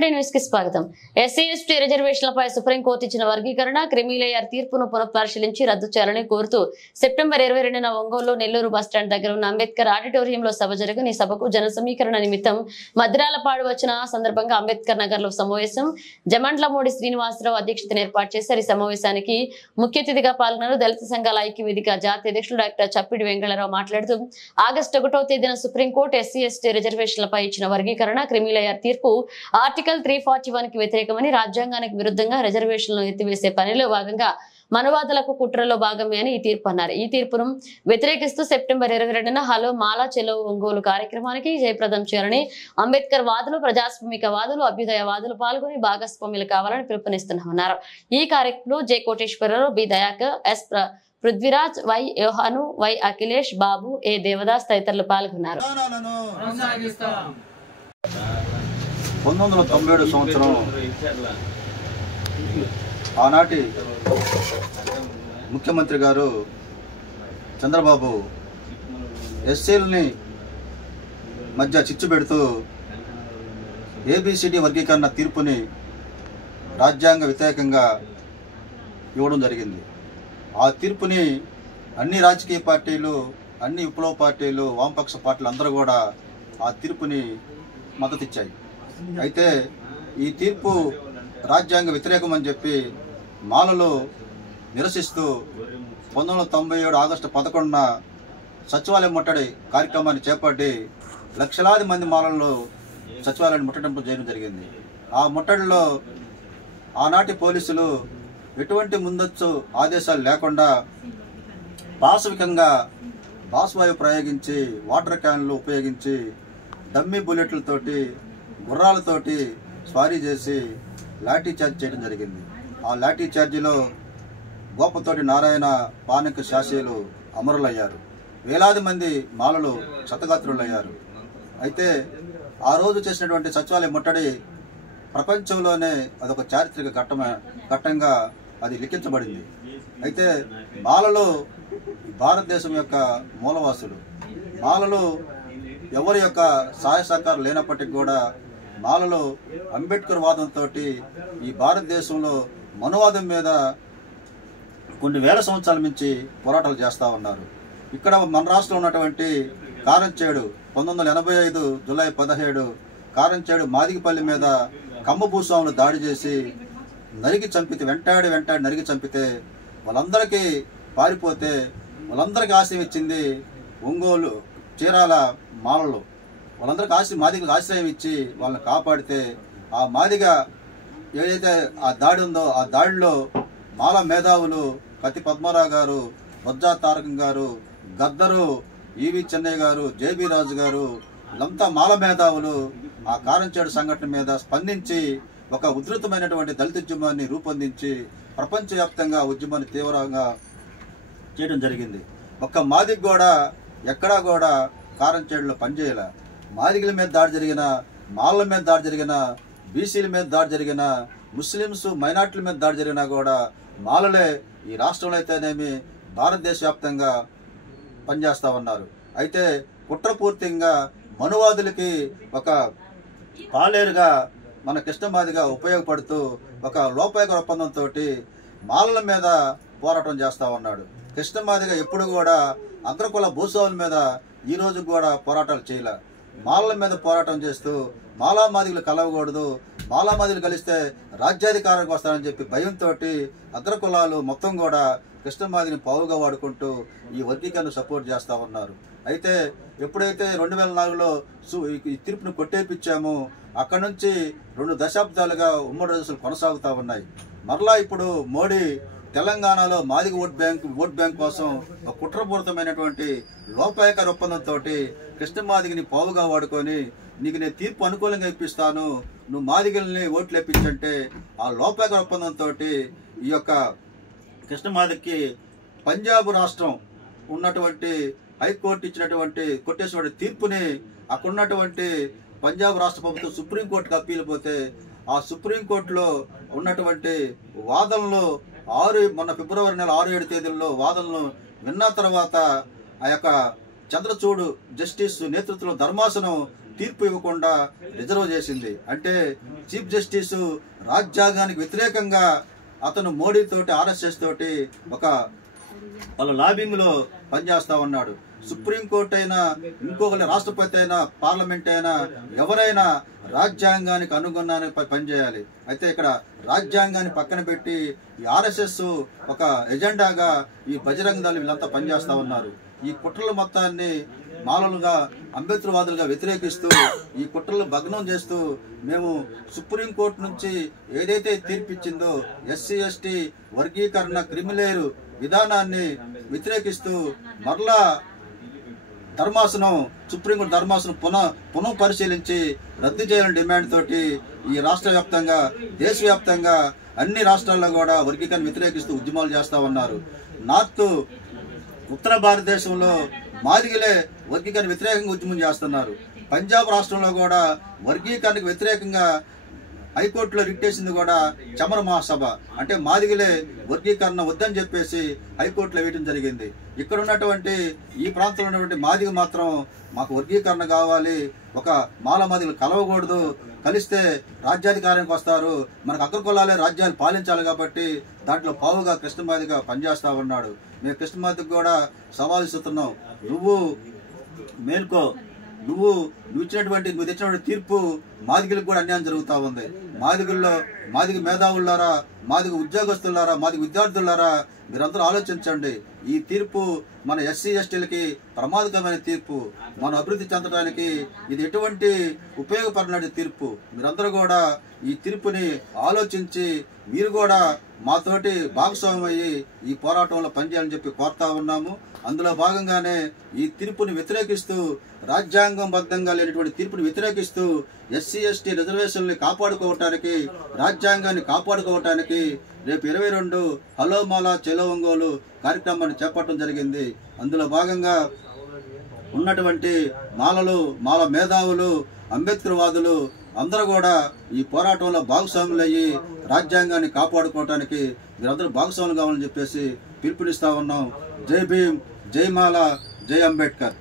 Today news కి స్వాగతం. SC ST రిజర్వేషన్లపై supreme court ఇచ్చిన వర్గీకరణ క్రిమిలేయర్ తీర్పును పునఃపరిశీలించి రద్దు చేయాలని కోరుతూ సెప్టెంబర్ 22న ఒంగోలు నెల్లూరు బస్టాండ్ దగ్గర ఉన్న అంబేద్కర్ ఆడిటోరియంలో సభ జరిగిన ఈ సభకు జన సమీకరణ నిమిత్తం మద్రాలపాడు వచ్చిన సందర్భంగా అంబేద్కర్ నగర్ లో సమావేశం జమండ్లమూడి శ్రీనివాసరావు అధ్యక్షతన ఏర్పాటు చేశారు. ఈ సమావేశానికి ముఖ్య అతిథిగా పాల్గొన్నారు. దళిత సంఘాల ఐక్య వేదిక జాతీయ అధ్యక్షుడు డాక్టర్ చప్పిడి వెంకటరావు మాట్లాడుతూ ఆగస్టు 1వ తేదీన సుప్రీంకోర్టు ఎస్సీ ఎస్టీ రిజర్వేషన్లపై ఇచ్చిన వర్గీకరణ క్రిమిలేయర్ తీర్పు ఆర్టికల్ 341 కి వ్యతిరేకమని, రాజ్యాంగానికి విరుద్ధంగా రిజర్వేషన్లను ఎత్తివేసే పనిలో భాగంగా మనవాదులకు కుట్రలో భాగమే అని ఈ తీర్పు అన్నారు. ఈ తీర్పును వ్యతిరేకిస్తూ సెప్టెంబర్ 22న హలో మాలా చెలో ఒంగోలు కార్యక్రమానికి జయప్రదం చేయాలని అంబేద్కర్ వాదులు, ప్రజాస్వామిక వాదులు, అభ్యుదయ వాదులు పాల్గొని భాగస్వాములు కావాలని పిలుపునిస్తున్నామన్నారు. ఈ కార్యక్రమంలో J Koteswararao, B Dayakar, S Prithviraj, Y Yohanu, Y Akhilesh Babu, A Devadas తదితరులు పాల్గొన్నారు. 1997 సంవత్సరం ఆనాటి ముఖ్యమంత్రి గారు చంద్రబాబు ఎస్సీలని మధ్య చిచ్చు పెడుతూ ఏబిసిడి వర్గీకరణ తీర్పుని రాజ్యాంగ వ్యతిరేకంగా ఇవ్వడం జరిగింది. ఆ తీర్పుని అన్ని రాజకీయ పార్టీలు, అన్ని విప్లవ పార్టీలు, వామపక్ష పార్టీలు అందరూ కూడా ఆ తీర్పుని మద్దతిచ్చాయి. అయితే ఈ తీర్పు రాజ్యాంగ వ్యతిరేకం అని చెప్పి మాలలు నిరసిస్తూ 1997 ఆగస్టు 11న సచివాలయం ముట్టడి కార్యక్రమాన్ని చేపట్టి లక్షలాది మంది మాలలు సచివాలయాన్ని ముట్టడం చేయడం జరిగింది. ఆ ముట్టడిలో ఆనాటి పోలీసులు ఎటువంటి ముందస్తు ఆదేశాలు లేకుండా పాశవికంగా బాష్వాయు ప్రయోగించి, వాటర్ క్యాన్లు ఉపయోగించి, డమ్మీ బుల్లెట్లతోటి, గుర్రాలతోటి స్వారీ చేసి లాఠీ చార్జ్ చేయడం జరిగింది. ఆ లాఠీ చార్జీలో గోపతోటి నారాయణ, పానక శాసీలు అమరులయ్యారు. వేలాది మంది మాలలు క్షతగాత్రులయ్యారు. అయితే ఆ రోజు చేసినటువంటి సచివాలయ ముట్టడి ప్రపంచంలోనే అదొక చారిత్రక ఘట్టంగా అది లిఖించబడింది. అయితే మాలలు భారతదేశం యొక్క మూలవాసులు. మాలలు ఎవరి యొక్క సహాయ సహకారం లేనప్పటికీ కూడా మాలలు అంబేద్కర్ వాదంతో ఈ భారతదేశంలో మనువాదం మీద కొన్ని వేల సంవత్సరాల నుంచి పోరాటాలు చేస్తూ ఉన్నారు. ఇక్కడ మన రాష్ట్రంలో ఉన్నటువంటి కారంచేడు 1985 జూలై 17 కారంచేడు మాదిగపల్లి మీద కమ్మభూస్వాములు దాడి చేసి నరికి చంపితే, వెంటాడి నరికి చంపితే వాళ్ళందరికీ పారిపోతే వాళ్ళందరికీ ఆశ్రయం ఇచ్చింది ఒంగోలు, చీరాల మాలలు. వాళ్ళందరికీ మాదిగలకు ఆశ్రయం ఇచ్చి వాళ్ళని కాపాడితే ఆ మాదిగ ఏదైతే ఆ దాడి ఉందో ఆ దాడిలో మాల మేధావులు కత్తి పద్మారావు గారు, బొజ్జా తారకం గారు, గద్దరు, ఈవి చెన్నయ్య గారు, జేబీ రాజు గారు, వీళ్ళంతా మాల మేధావులు ఆ కారంచేడు సంఘటన మీద స్పందించి ఒక ఉధృతమైనటువంటి దళిత ఉద్యమాన్ని రూపొందించి ప్రపంచవ్యాప్తంగా ఉద్యమాన్ని తీవ్రంగా చేయడం జరిగింది. ఒక్క మాదిగ కూడా ఎక్కడా కూడా కారంచేడులో పనిచేయాల. మాదిగల మీద దాడి జరిగిన, మాలల మీద దాడి జరిగిన, బీసీల మీద దాడి జరిగిన, ముస్లిమ్స్ మైనార్టీల మీద దాడి జరిగినా కూడా మాలలే ఈ రాష్ట్రంలో అయితేనేమి భారతదేశ వ్యాప్తంగా పనిచేస్తూ ఉన్నారు. అయితే కుట్రపూర్తిగా మనువాదులకి ఒక పాలేరుగా మన కృష్ణమాదిగా ఉపయోగపడుతూ ఒక లోపాయక ఒప్పందంతో మాలల మీద పోరాటం చేస్తూ ఉన్నాడు. కృష్ణమాదిగా ఎప్పుడు కూడా అగ్రకుల భూస్వాముల మీద ఈ రోజు కూడా పోరాటాలు చేయలే. మాలల మీద పోరాటం చేస్తూ మాలామాదిగలు కలవకూడదు, మాలామాదిగలు కలిస్తే రాజ్యాధికారానికి వస్తారని చెప్పి భయంతో అగ్రకులాలు మొత్తం కూడా కృష్ణమాదిని పావుగా వాడుకుంటూ ఈ వర్గీకరణ సపోర్ట్ చేస్తూ ఉన్నారు. అయితే ఎప్పుడైతే 2004లో ఈ తీర్పును కొట్టేపించామో అక్కడి నుంచి 2 దశాబ్దాలుగా ఉమ్మడి రాష్ట్రాలు కొనసాగుతూ ఉన్నాయి. మరలా ఇప్పుడు మోడీ తెలంగాణలో మాదిగ ఓట్ బ్యాంక్ కోసం ఒక కుట్రపూరితమైనటువంటి లోపాయక ఒప్పందంతో కృష్ణమాదిగని పావుగా వాడుకొని నీకు నేను తీర్పు అనుకూలంగా ఇప్పిస్తాను, నువ్వు మాదిగల్ని ఓట్లు ఇప్పించంటే ఆ లోపాయక ఒప్పందంతో ఈ యొక్క కృష్ణమాదిగకి పంజాబ్ రాష్ట్రం ఉన్నటువంటి హైకోర్టు ఇచ్చినటువంటి కొట్టేసినటువంటి తీర్పుని అక్కడ ఉన్నటువంటి పంజాబ్ రాష్ట్ర ప్రభుత్వం సుప్రీంకోర్టుకు అప్పీల్ పోతే ఆ సుప్రీంకోర్టులో ఉన్నటువంటి వాదనలు మొన్న ఫిబ్రవరి నెల 6-7 తేదీల్లో వాదనలు విన్న తర్వాత ఆ యొక్క చంద్రచూడ్ జస్టిస్ నేతృత్వంలో ధర్మాసనం తీర్పు ఇవ్వకుండా రిజర్వ్ చేసింది. అంటే చీఫ్ జస్టిస్ రాజ్యాంగానికి వ్యతిరేకంగా అతను మోడీ తోటి RSS తోటి వాళ్ళ లాబింగ్ లో పనిచేస్తా ఉన్నాడు. సుప్రీంకోర్టు అయినా ఇంకొకరి రాష్ట్రపతి అయినా పార్లమెంట్ అయినా ఎవరైనా రాజ్యాంగానికి అనుగుణంగా పనిచేయాలి. అయితే ఇక్కడ రాజ్యాంగాన్ని పక్కన పెట్టి ఈ RSS ఒక ఎజెండాగా ఈ బజరంగ దళం వీళ్ళంతా పనిచేస్తా ఉన్నారు. ఈ కుట్రల మొత్తాన్ని మాలలుగా అంబేద్కర్వాదులుగా వ్యతిరేకిస్తూ ఈ కుట్రలు భగ్నం చేస్తూ మేము సుప్రీంకోర్టు నుంచి ఏదైతే తీర్పిచ్చిందో SC/ST వర్గీకరణ క్రిమిలేరు విధానాన్ని వ్యతిరేకిస్తూ మరలా సుప్రీంకోర్టు ధర్మాసనం పునః పరిశీలించి రద్దు చేయాలని డిమాండ్ తోటి ఈ రాష్ట్ర వ్యాప్తంగా దేశవ్యాప్తంగా అన్ని రాష్ట్రాల్లో కూడా వర్గీకరణ వ్యతిరేకిస్తూ ఉద్యమాలు చేస్తా ఉన్నారు. ఉత్తర భారతదేశంలో మాదిగలే వర్గీకరణ వ్యతిరేకంగా ఉద్యమం చేస్తున్నారు. పంజాబ్ రాష్ట్రంలో కూడా వర్గీకరణకు వ్యతిరేకంగా హైకోర్టులో రిట్ వేసింది కూడా చమర మహాసభ. అంటే మాదిగలే వర్గీకరణ వద్దని చెప్పేసి హైకోర్టులో వేయడం జరిగింది. ఇక్కడ ఉన్నటువంటి ఈ ప్రాంతంలో ఉన్నటువంటి మాదిగ మాత్రం మాకు వర్గీకరణ కావాలి, ఒక మాల మాదిగలు కలవకూడదు, కలిస్తే రాజ్యాధికారానికి వస్తారు, మనకు అగ్రకులాలే రాజ్యాలు పాలించాలి కాబట్టి దాంట్లో పావుగా కృష్ణమాదిగా పనిచేస్తా ఉన్నాడు. మేము కృష్ణమాదికి కూడా సవాల్ ఇస్తున్నాం, నువ్వు మేల్కో, నువ్వు తెచ్చినటువంటి తీర్పు మాదిగలకు కూడా అన్యాయం జరుగుతూ ఉంది. మాదిగ మేధావులారా, మాదిగ ఉద్యోగస్తులారా, మాదిగ విద్యార్థులారా మీరందరూ ఆలోచించండి. ఈ తీర్పు మన SC/STలకి ప్రమాదకరమైన తీర్పు, మన అభివృద్ధి చెందడానికి ఇది ఎటువంటి ఉపయోగపడిన తీర్పు. మీరందరూ కూడా ఈ తీర్పుని ఆలోచించి మీరు కూడా మాతోటి భాగస్వామ్యం అయ్యి ఈ పోరాటంలో పనిచేయాలని చెప్పి కోరుతా ఉన్నాము. అందులో భాగంగానే ఈ తీర్పుని వ్యతిరేకిస్తూ రాజ్యాంగబద్ధంగా లేనటువంటి తీర్పుని వ్యతిరేకిస్తూ SC/ST రిజర్వేషన్లు కాపాడుకోవటానికి, రాజ్యాంగాన్ని కాపాడుకోవటానికి రేపు 22 హలో మాలా చెలో ఒంగోలు కార్యక్రమాన్ని చేపట్టడం జరిగింది. అందులో భాగంగా ఉన్నటువంటి మాల మేధావులు, అంబేద్కర్వాదులు అందరూ కూడా ఈ పోరాటంలో భాగస్వాములు అయ్యి రాజ్యాంగాన్ని కాపాడుకోవటానికి మీరందరూ భాగస్వాములు కావాలని చెప్పేసి పిలుపునిస్తా ఉన్నాం. జై భీమ్, జై మాల, జై అంబేద్కర్.